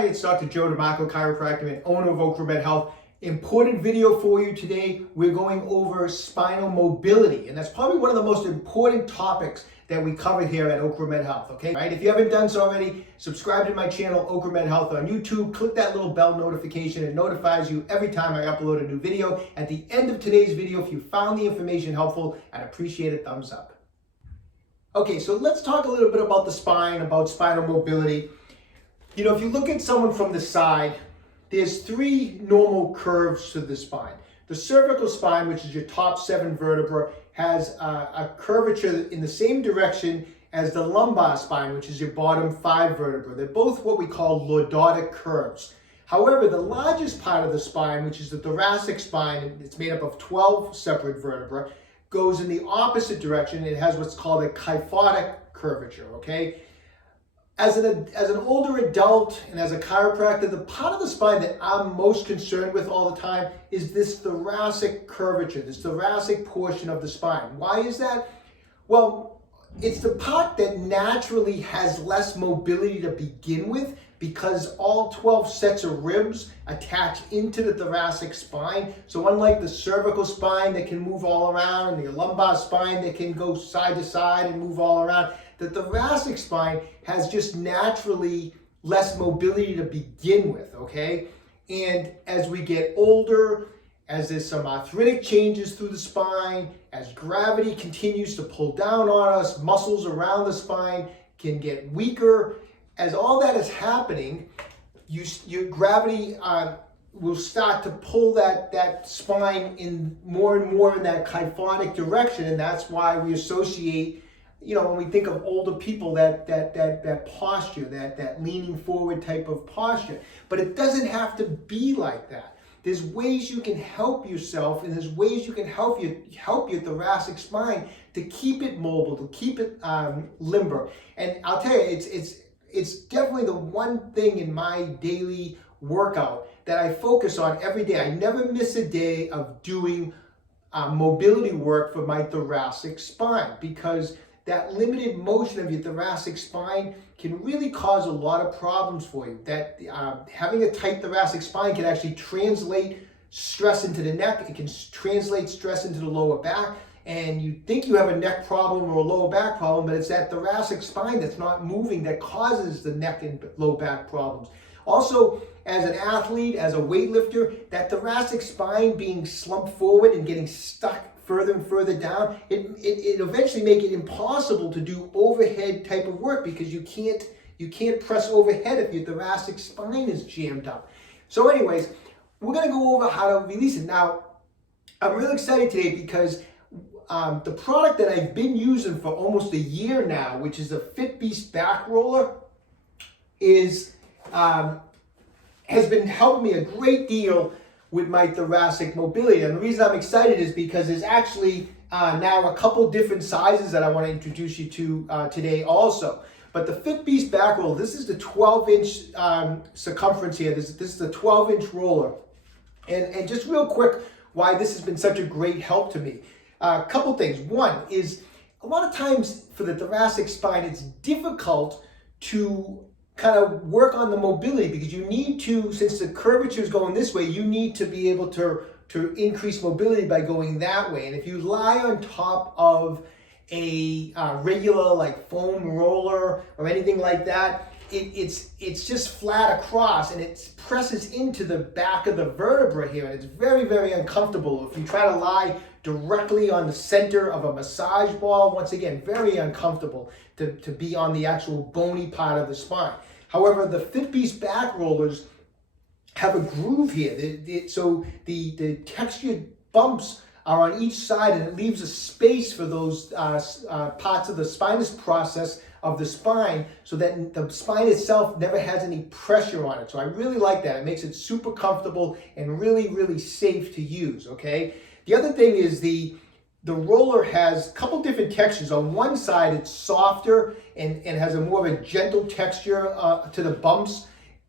Hi, it's Dr. Joe DeMarco, chiropractor and owner of OcraMed Health. Important video for you today. We're going over spinal mobility, and that's probably one of the most important topics that we cover here at OcraMed Health, okay? Right? If you haven't done so already, subscribe to my channel, OcraMed Health on YouTube. Click that little bell notification. It notifies you every time I upload a new video. At the end of today's video, if you found the information helpful, I'd appreciate a thumbs up. Okay, so let's talk a little bit about the spine, about spinal mobility. You know, if you look at someone from the side, there's three normal curves to the spine. The cervical spine, which is your top 7 vertebrae, has a curvature in the same direction as the lumbar spine, which is your bottom 5 vertebrae. They're both what we call lordotic curves. However, the largest part of the spine, which is the thoracic spine, it's made up of 12 separate vertebrae, goes in the opposite direction. It has what's called a kyphotic curvature, okay? As an older adult and as a chiropractor, the part of the spine that I'm most concerned with all the time is this thoracic curvature, this thoracic portion of the spine. Why is that? Well, it's the part that naturally has less mobility to begin with because all 12 sets of ribs attach into the thoracic spine. So unlike the cervical spine that can move all around and the lumbar spine that can go side to side and move all around, the thoracic spine has just naturally less mobility to begin with, okay? And as we get older, as there's some arthritic changes through the spine, as gravity continues to pull down on us, muscles around the spine can get weaker. As all that is happening, your gravity will start to pull that spine in more and more in that kyphotic direction, and that's why we associate, you know, when we think of older people, that posture, that leaning forward type of posture. But it doesn't have to be like that. There's ways you can help yourself, and there's ways you can help your thoracic spine to keep it mobile, to keep it limber. And I'll tell you, it's definitely the one thing in my daily workout that I focus on every day. I never miss a day of doing mobility work for my thoracic spine, because that limited motion of your thoracic spine can really cause a lot of problems for you. That having a tight thoracic spine can actually translate stress into the neck. It can translate stress into the lower back. And you think you have a neck problem or a lower back problem, but it's that thoracic spine that's not moving that causes the neck and low back problems. Also, as an athlete, as a weightlifter, that thoracic spine being slumped forward and getting stuck further and further down, it eventually make it impossible to do overhead type of work, because you can't press overhead if your thoracic spine is jammed up. So anyways, we're going to go over how to release it. Now, I'm really excited today because the product that I've been using for almost a year now, which is a FitBeast Back Roller, has been helping me a great deal with my thoracic mobility. And the reason I'm excited is because there's actually now a couple different sizes that I want to introduce you to today also. But the FitBeast Back Roller, this is the 12-inch circumference here. This is the 12-inch roller. And just real quick, why this has been such a great help to me. A couple things. One is, a lot of times for the thoracic spine, it's difficult to kind of work on the mobility, because you need to, since the curvature is going this way, you need to be able to increase mobility by going that way. And if you lie on top of a regular like foam roller or anything like that, it's just flat across, and it presses into the back of the vertebra here, and it's very, very uncomfortable. If you try to lie directly on the center of a massage ball, once again, very uncomfortable to be on the actual bony part of the spine. However, the FitBeast Back Rollers have a groove here. So the textured bumps are on each side, and it leaves a space for those parts of the spinous process of the spine, so that the spine itself never has any pressure on it. So I really like that. It makes it super comfortable and really, really safe to use, okay? The other thing is the roller has a couple different textures. On one side, it's softer and has a more of a gentle texture to the bumps.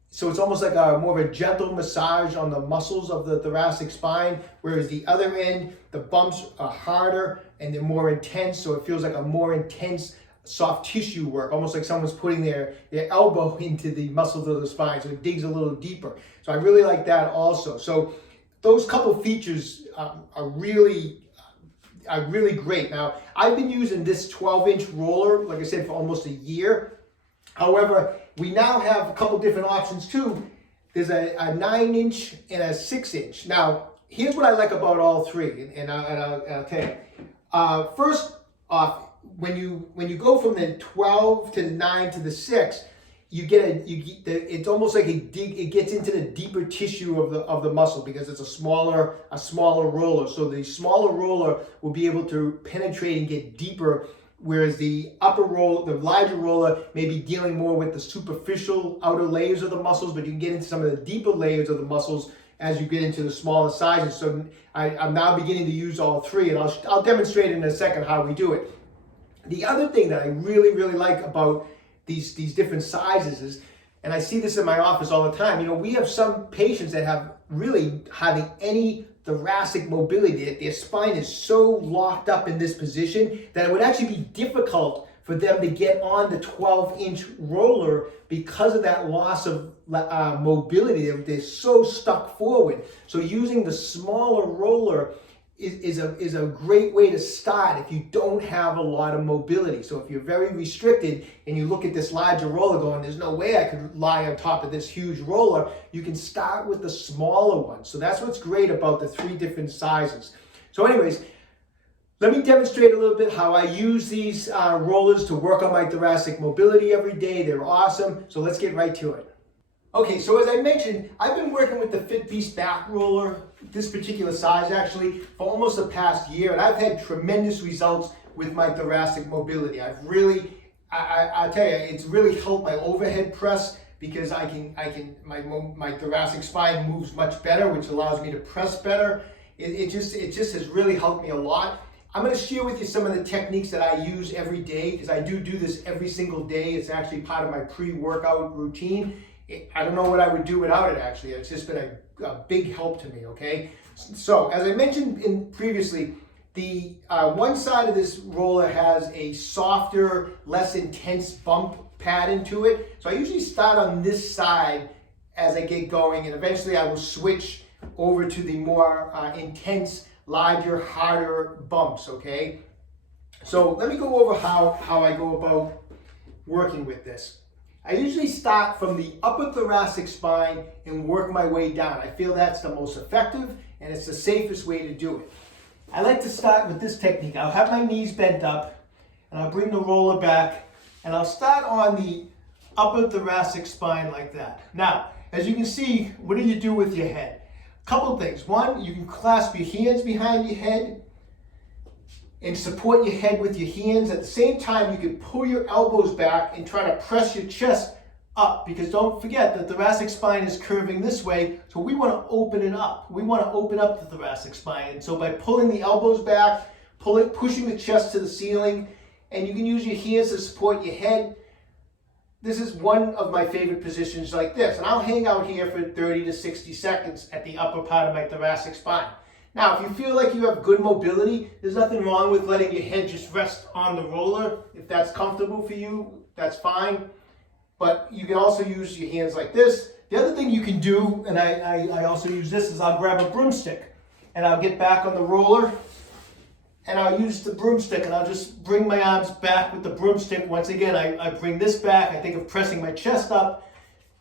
So it's almost like a more of a gentle massage on the muscles of the thoracic spine, whereas the other end, the bumps are harder and they're more intense, so it feels like a more intense soft tissue work, almost like someone's putting their elbow into the muscles of the spine, so it digs a little deeper. So I really like that also. So those couple features are really great. Now, I've been using this 12-inch roller, like I said, for almost a year. However, we now have a couple different options too. There's a 9-inch and a 6-inch. Now, here's what I like about all three, and I'll tell you. First off, when you go from the 12 to the 9 to the 6, it's almost like it gets into the deeper tissue of the muscle because it's a smaller roller. So the smaller roller will be able to penetrate and get deeper, whereas the larger roller may be dealing more with the superficial outer layers of the muscles, but you can get into some of the deeper layers of the muscles as you get into the smaller sizes. So I'm now beginning to use all three, and I'll demonstrate in a second how we do it. The other thing that I really like about these different sizes is, and I see this in my office all the time, we have some patients that have really hardly any thoracic mobility. Their spine is so locked up in this position that it would actually be difficult for them to get on the 12-inch roller because of that loss of mobility. They're so stuck forward. So using the smaller roller is a great way to start if you don't have a lot of mobility. So if you're very restricted and you look at this larger roller going, there's no way I could lie on top of this huge roller, you can start with the smaller one. So that's what's great about the three different sizes. So anyways, let me demonstrate a little bit how I use these rollers to work on my thoracic mobility every day. They're awesome. So let's get right to it. Okay, so as I mentioned, I've been working with the FitBeast Back Roller, this particular size actually, for almost the past year, and I've had tremendous results with my thoracic mobility. I'll tell you, it's really helped my overhead press because my thoracic spine moves much better, which allows me to press better. It just has really helped me a lot. I'm going to share with you some of the techniques that I use every day because I do this every single day. It's actually part of my pre-workout routine. I don't know what I would do without it, actually. It's just been a big help to me, okay? So, as I mentioned previously, the one side of this roller has a softer, less intense bump pattern to it. So I usually start on this side as I get going, and eventually I will switch over to the more intense, larger, harder bumps, okay? So let me go over how I go about working with this. I usually start from the upper thoracic spine and work my way down. I feel that's the most effective and it's the safest way to do it. I like to start with this technique. I'll have my knees bent up and I'll bring the roller back and I'll start on the upper thoracic spine like that. Now, as you can see, what do you do with your head? A couple things. One, you can clasp your hands behind your head and support your head with your hands. At the same time, you can pull your elbows back and try to press your chest up, because don't forget the thoracic spine is curving this way, so we want to open it up. We want to open up the thoracic spine. And so by pulling the elbows back, pushing the chest to the ceiling, and you can use your hands to support your head. This is one of my favorite positions like this. And I'll hang out here for 30 to 60 seconds at the upper part of my thoracic spine. Now, if you feel like you have good mobility, there's nothing wrong with letting your head just rest on the roller. If that's comfortable for you, that's fine. But you can also use your hands like this. The other thing you can do, and I also use this, is I'll grab a broomstick and I'll get back on the roller and I'll use the broomstick and I'll just bring my arms back with the broomstick. Once again, I bring this back. I think of pressing my chest up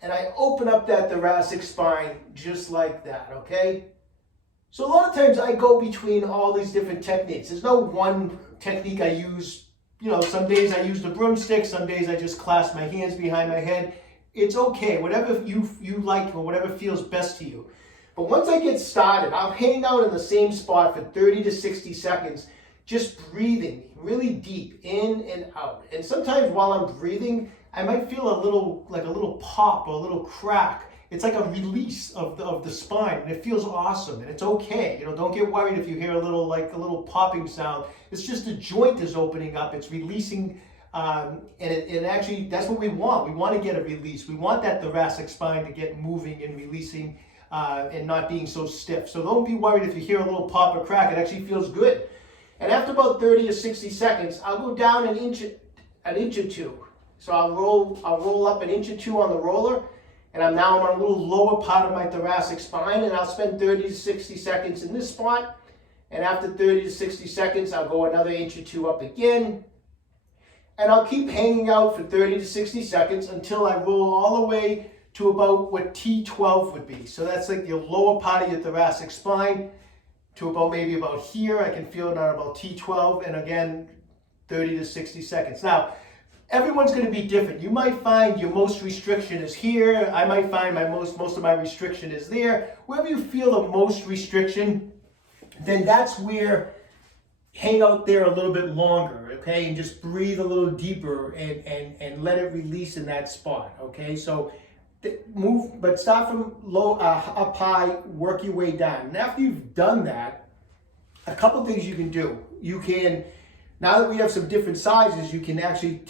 and I open up that thoracic spine just like that, okay? So a lot of times I go between all these different techniques. There's no one technique I use. You know, some days I use the broomstick, some days I just clasp my hands behind my head. It's okay, whatever you like or whatever feels best to you. But once I get started, I'll hang out in the same spot for 30 to 60 seconds, just breathing really deep in and out. And sometimes while I'm breathing, I might feel a little pop or a little crack. It's like a release of the spine, and it feels awesome, and it's okay. You know, don't get worried if you hear a little popping sound. It's just the joint is opening up. It's releasing, and it actually, that's what we want. We want to get a release. We want that thoracic spine to get moving and releasing, and not being so stiff. So don't be worried if you hear a little pop or crack. It actually feels good. And after about 30 or 60 seconds, I'll go down an inch an inch or two. So I'll roll up an inch or two on the roller, and I'm now on a little lower part of my thoracic spine, and I'll spend 30 to 60 seconds in this spot. And after 30 to 60 seconds, I'll go another inch or two up again. And I'll keep hanging out for 30 to 60 seconds until I roll all the way to about what T12 would be. So that's like your lower part of your thoracic spine to about maybe about here. I can feel it on about T12, and again, 30 to 60 seconds. Now, everyone's going to be different. You might find your most restriction is here. I might find most of my restriction is there. Wherever you feel the most restriction, then that's where hang out there a little bit longer, okay? And just breathe a little deeper and let it release in that spot, okay? So move, but start from low, up high, work your way down. And after you've done that, a couple things you can do. You can, now that we have some different sizes, you can actually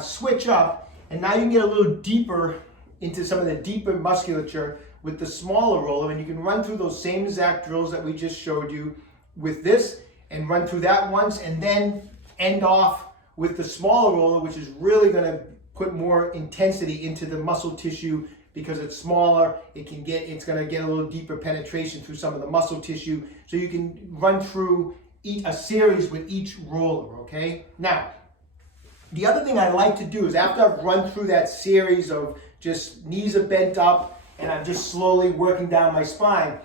switch up, and now you can get a little deeper into some of the deeper musculature with the smaller roller, and you can run through those same exact drills that we just showed you with this, and run through that once, and then end off with the smaller roller, which is really going to put more intensity into the muscle tissue because it's smaller. It's going to get a little deeper penetration through some of the muscle tissue, so you can run through a series with each roller, okay? Now, the other thing I like to do is after I've run through that series of just knees are bent up and I'm just slowly working down my spine,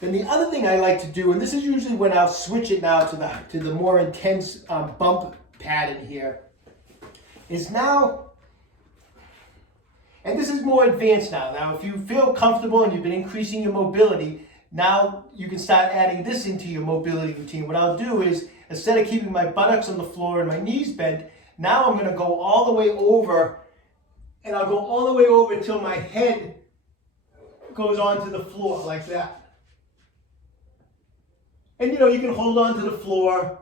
then the other thing I like to do, and this is usually when I'll switch it now to the more intense bump pattern here, is now, and this is more advanced now. Now, if you feel comfortable and you've been increasing your mobility, now you can start adding this into your mobility routine. What I'll do is, instead of keeping my buttocks on the floor and my knees bent, now I'm going to go all the way over, and I'll go all the way over until my head goes onto the floor like that. And you can hold on to the floor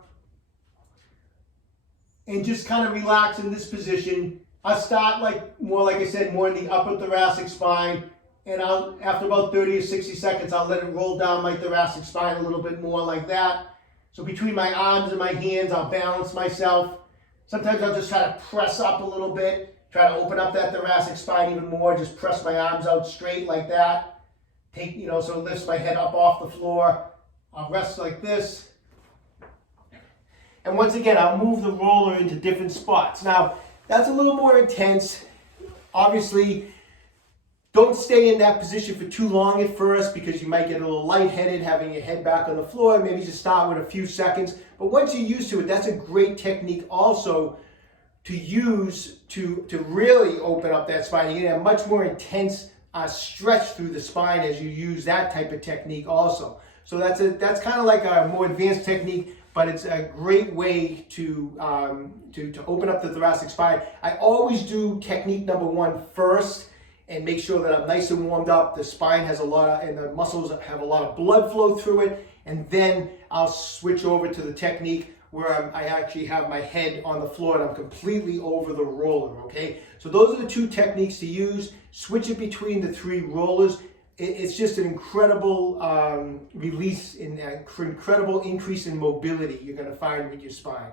and just kind of relax in this position. I'll start like I said, more in the upper thoracic spine. And after about 30 or 60 seconds, I'll let it roll down my thoracic spine a little bit more like that. So between my arms and my hands, I'll balance myself. Sometimes I'll just try to press up a little bit, try to open up that thoracic spine even more, just press my arms out straight like that. So it lifts my head up off the floor. I'll rest like this. And once again, I'll move the roller into different spots. Now, that's a little more intense. Obviously, don't stay in that position for too long at first because you might get a little lightheaded having your head back on the floor. Maybe just start with a few seconds. But once you're used to it, that's a great technique also to use to really open up that spine. You get a much more intense stretch through the spine as you use that type of technique also. So that's kind of like a more advanced technique, but it's a great way to open up the thoracic spine. I always do technique number one first, and make sure that I'm nice and warmed up. The spine has and the muscles have a lot of blood flow through it. And then I'll switch over to the technique where I actually have my head on the floor and I'm completely over the roller, okay? So those are the two techniques to use. Switch it between the three rollers. It's just an incredible release, an incredible increase in mobility you're gonna find with your spine.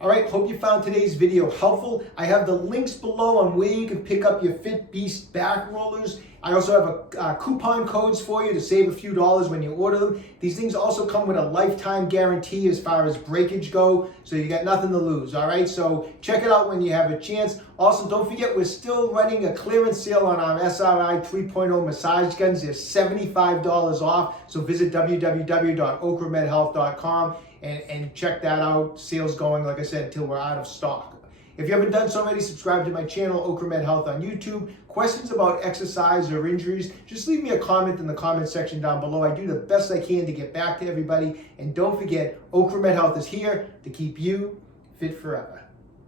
All right, hope you found today's video helpful. I have the links below on where you can pick up your FitBeast Back Rollers. I also have coupon codes for you to save a few dollars when you order them. These things also come with a lifetime guarantee as far as breakage go, so you got nothing to lose, all right? So check it out when you have a chance. Also, don't forget, we're still running a clearance sale on our SRI 3.0 massage guns. They're $75 off, so visit www.OcraMedHealth.com and check that out. Sale's going, like I said, until we're out of stock. If you haven't done so already, subscribe to my channel, OcraMed Health on YouTube. Questions about exercise or injuries, just leave me a comment in the comment section down below. I do the best I can to get back to everybody. And don't forget, OcraMed Health is here to keep you fit forever.